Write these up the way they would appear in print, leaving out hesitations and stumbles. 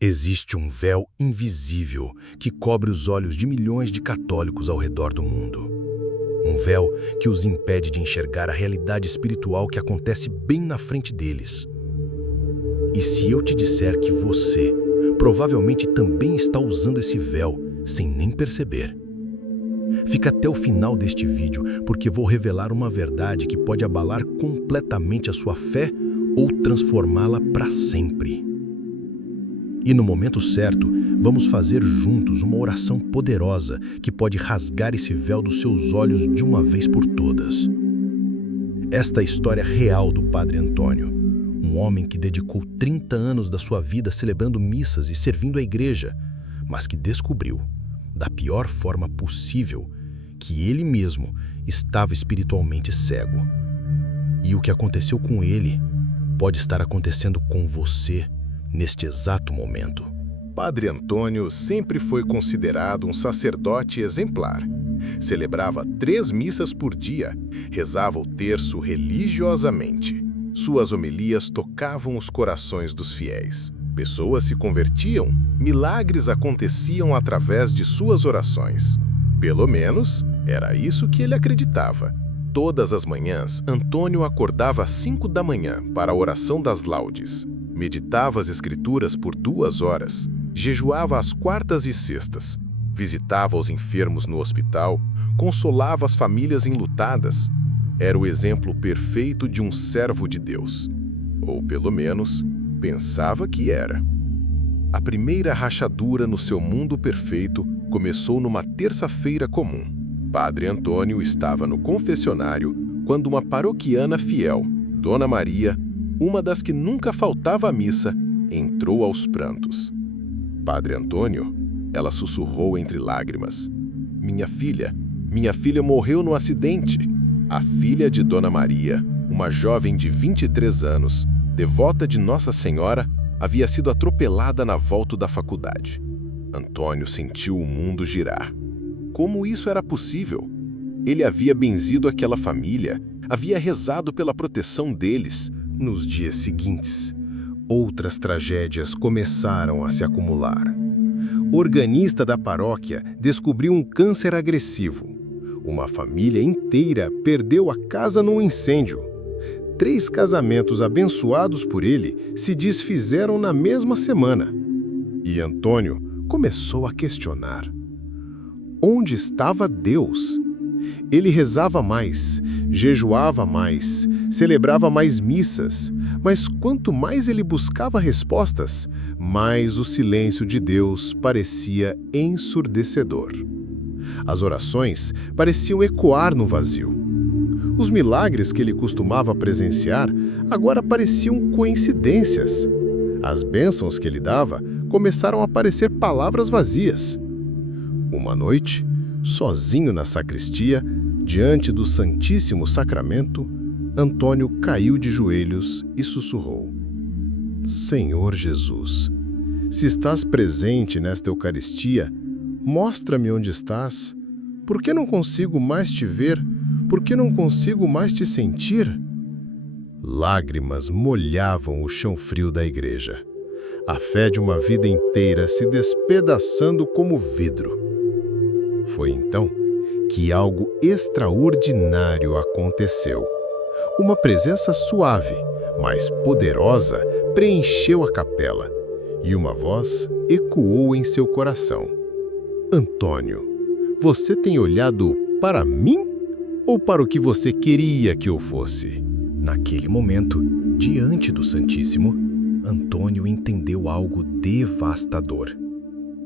Existe um véu invisível que cobre os olhos de milhões de católicos ao redor do mundo. Um véu que os impede de enxergar a realidade espiritual que acontece bem na frente deles. E se eu te disser que você provavelmente também está usando esse véu sem nem perceber? Fica até o final deste vídeo, porque vou revelar uma verdade que pode abalar completamente a sua fé ou transformá-la para sempre. E no momento certo, vamos fazer juntos uma oração poderosa que pode rasgar esse véu dos seus olhos de uma vez por todas. Esta é a história real do Padre Antônio, um homem que dedicou 30 anos da sua vida celebrando missas e servindo a igreja, mas que descobriu, da pior forma possível, que ele mesmo estava espiritualmente cego. E o que aconteceu com ele pode estar acontecendo com você neste exato momento. Padre Antônio sempre foi considerado um sacerdote exemplar. Celebrava 3 missas por dia, rezava o terço religiosamente. Suas homilias tocavam os corações dos fiéis. Pessoas se convertiam, milagres aconteciam através de suas orações. Pelo menos, era isso que ele acreditava. Todas as manhãs, Antônio acordava às 5 da manhã para a oração das laudes. Meditava as escrituras por 2 horas, jejuava às quartas e sextas, visitava os enfermos no hospital, consolava as famílias enlutadas. Era o exemplo perfeito de um servo de Deus. Ou, pelo menos, pensava que era. A primeira rachadura no seu mundo perfeito começou numa terça-feira comum. Padre Antônio estava no confessionário quando uma paroquiana fiel, Dona Maria, uma das que nunca faltava à missa, entrou aos prantos. Padre Antônio, ela sussurrou entre lágrimas. Minha filha morreu no acidente. A filha de Dona Maria, uma jovem de 23 anos, devota de Nossa Senhora, havia sido atropelada na volta da faculdade. Antônio sentiu o mundo girar. Como isso era possível? Ele havia benzido aquela família, havia rezado pela proteção deles. Nos dias seguintes, outras tragédias começaram a se acumular. O organista da paróquia descobriu um câncer agressivo. Uma família inteira perdeu a casa num incêndio. 3 casamentos abençoados por ele se desfizeram na mesma semana. E Antônio começou a questionar. Onde estava Deus? Ele rezava mais, jejuava mais, celebrava mais missas, mas quanto mais ele buscava respostas, mais o silêncio de Deus parecia ensurdecedor. As orações pareciam ecoar no vazio. Os milagres que ele costumava presenciar agora pareciam coincidências. As bênçãos que ele dava começaram a parecer palavras vazias. Uma noite, sozinho na sacristia, diante do Santíssimo Sacramento, Antônio caiu de joelhos e sussurrou: Senhor Jesus, se estás presente nesta Eucaristia, mostra-me onde estás. Por que não consigo mais te ver? Por que não consigo mais te sentir? Lágrimas molhavam o chão frio da igreja. A fé de uma vida inteira se despedaçando como vidro. Foi então que algo extraordinário aconteceu. Uma presença suave, mas poderosa, preencheu a capela, e uma voz ecoou em seu coração. Antônio, você tem olhado para mim ou para o que você queria que eu fosse? Naquele momento, diante do Santíssimo, Antônio entendeu algo devastador.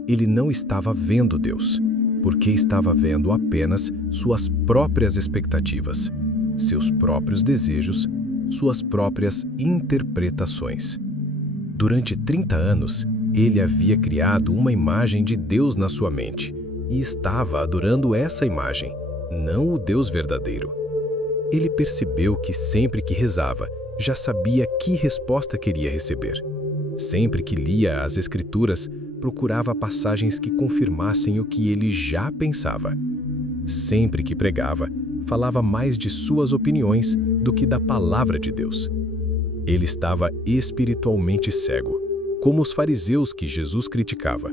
Ele não estava vendo Deus, porque estava vendo apenas suas próprias expectativas, seus próprios desejos, suas próprias interpretações. Durante 30 anos, ele havia criado uma imagem de Deus na sua mente e estava adorando essa imagem, não o Deus verdadeiro. Ele percebeu que sempre que rezava, já sabia que resposta queria receber. Sempre que lia as Escrituras, procurava passagens que confirmassem o que ele já pensava. Sempre que pregava, falava mais de suas opiniões do que da palavra de Deus. Ele estava espiritualmente cego, como os fariseus que Jesus criticava.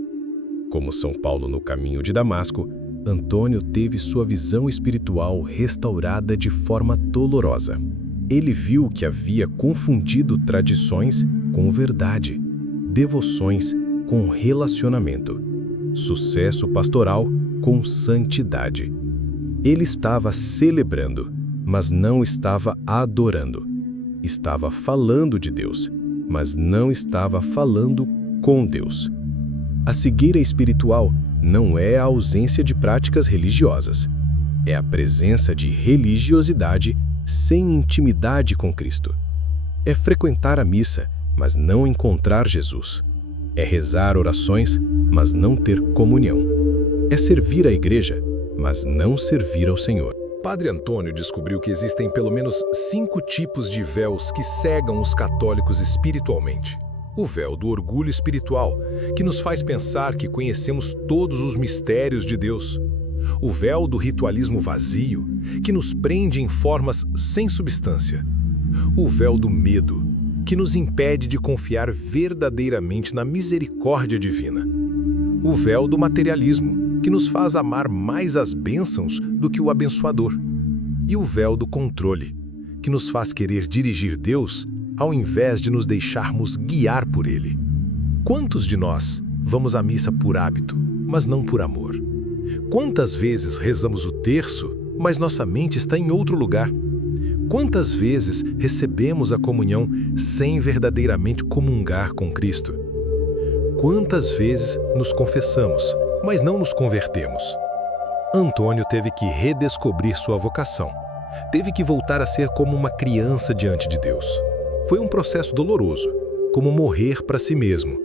Como São Paulo no caminho de Damasco, Antônio teve sua visão espiritual restaurada de forma dolorosa. Ele viu que havia confundido tradições com verdade, devoções com relacionamento, sucesso pastoral com santidade. Ele estava celebrando, mas não estava adorando. Estava falando de Deus, mas não estava falando com Deus. A cegueira espiritual não é a ausência de práticas religiosas. É a presença de religiosidade sem intimidade com Cristo. É frequentar a missa, mas não encontrar Jesus. É rezar orações, mas não ter comunhão. É servir a igreja, mas não servir ao Senhor. Padre Antônio descobriu que existem pelo menos 5 tipos de véus que cegam os católicos espiritualmente. O véu do orgulho espiritual, que nos faz pensar que conhecemos todos os mistérios de Deus. O véu do ritualismo vazio, que nos prende em formas sem substância. O véu do medo, que nos impede de confiar verdadeiramente na misericórdia divina. O véu do materialismo, que nos faz amar mais as bênçãos do que o abençoador. E o véu do controle, que nos faz querer dirigir Deus ao invés de nos deixarmos guiar por Ele. Quantos de nós vamos à missa por hábito, mas não por amor? Quantas vezes rezamos o terço, mas nossa mente está em outro lugar? Quantas vezes recebemos a comunhão sem verdadeiramente comungar com Cristo? Quantas vezes nos confessamos, mas não nos convertemos? Antônio teve que redescobrir sua vocação. Teve que voltar a ser como uma criança diante de Deus. Foi um processo doloroso, como morrer para si mesmo.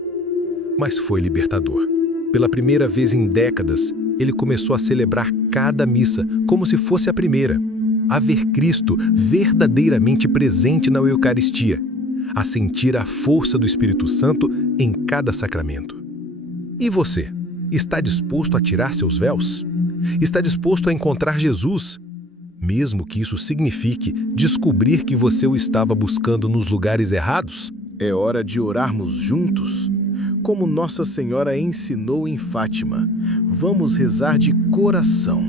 Mas foi libertador. Pela primeira vez em décadas, ele começou a celebrar cada missa como se fosse a primeira. A ver Cristo verdadeiramente presente na Eucaristia. A sentir a força do Espírito Santo em cada sacramento. E você, está disposto a tirar seus véus? Está disposto a encontrar Jesus? Mesmo que isso signifique descobrir que você o estava buscando nos lugares errados? É hora de orarmos juntos, como Nossa Senhora ensinou em Fátima. Vamos rezar de coração.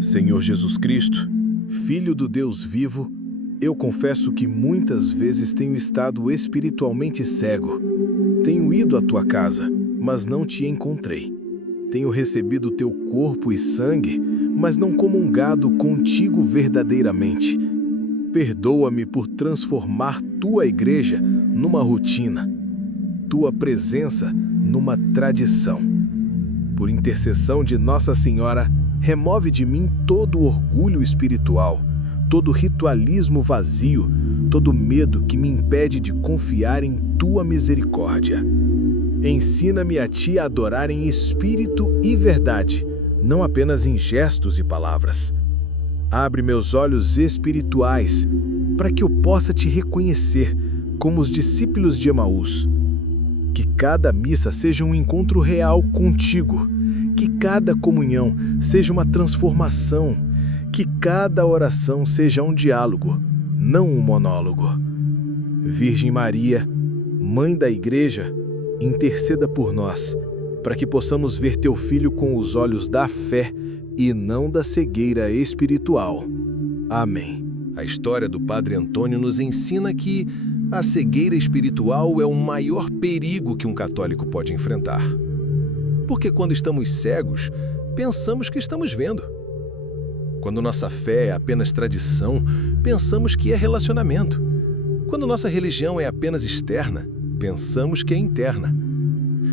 Senhor Jesus Cristo, Filho do Deus vivo, eu confesso que muitas vezes tenho estado espiritualmente cego. Tenho ido à tua casa, mas não te encontrei. Tenho recebido teu corpo e sangue, mas não comungado contigo verdadeiramente. Perdoa-me por transformar tua igreja numa rotina, tua presença numa tradição. Por intercessão de Nossa Senhora, remove de mim todo orgulho espiritual, todo ritualismo vazio, todo medo que me impede de confiar em tua misericórdia. Ensina-me a ti a adorar em espírito e verdade, não apenas em gestos e palavras. Abre meus olhos espirituais para que eu possa te reconhecer como os discípulos de Emaús. Que cada missa seja um encontro real contigo, que cada comunhão seja uma transformação, que cada oração seja um diálogo, não um monólogo. Virgem Maria, Mãe da Igreja, interceda por nós, para que possamos ver teu Filho com os olhos da fé e não da cegueira espiritual. Amém. A história do Padre Antônio nos ensina que a cegueira espiritual é o maior perigo que um católico pode enfrentar. Porque quando estamos cegos, pensamos que estamos vendo. Quando nossa fé é apenas tradição, pensamos que é relacionamento. Quando nossa religião é apenas externa, pensamos que é interna.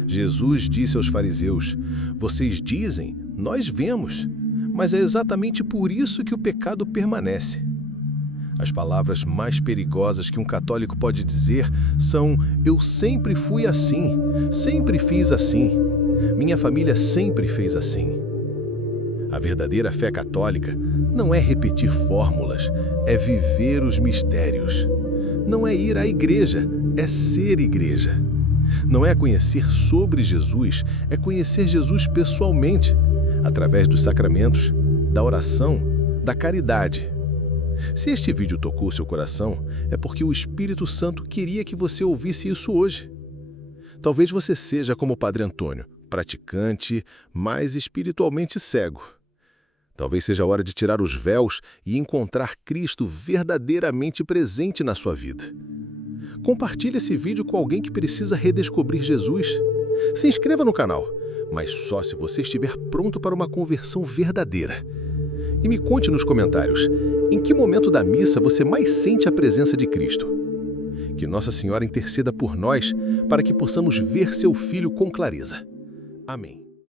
Jesus disse aos fariseus: vocês dizem, nós vemos, mas é exatamente por isso que o pecado permanece. As palavras mais perigosas que um católico pode dizer são: eu sempre fui assim, sempre fiz assim, minha família sempre fez assim. A verdadeira fé católica não é repetir fórmulas, é viver os mistérios. Não é ir à igreja, é ser igreja. Não é conhecer sobre Jesus, é conhecer Jesus pessoalmente, através dos sacramentos, da oração, da caridade. Se este vídeo tocou seu coração, é porque o Espírito Santo queria que você ouvisse isso hoje. Talvez você seja como o Padre Antônio, praticante, mas espiritualmente cego. Talvez seja a hora de tirar os véus e encontrar Cristo verdadeiramente presente na sua vida. Compartilhe esse vídeo com alguém que precisa redescobrir Jesus. Se inscreva no canal, mas só se você estiver pronto para uma conversão verdadeira. E me conte nos comentários, em que momento da missa você mais sente a presença de Cristo? Que Nossa Senhora interceda por nós para que possamos ver seu Filho com clareza. Amém.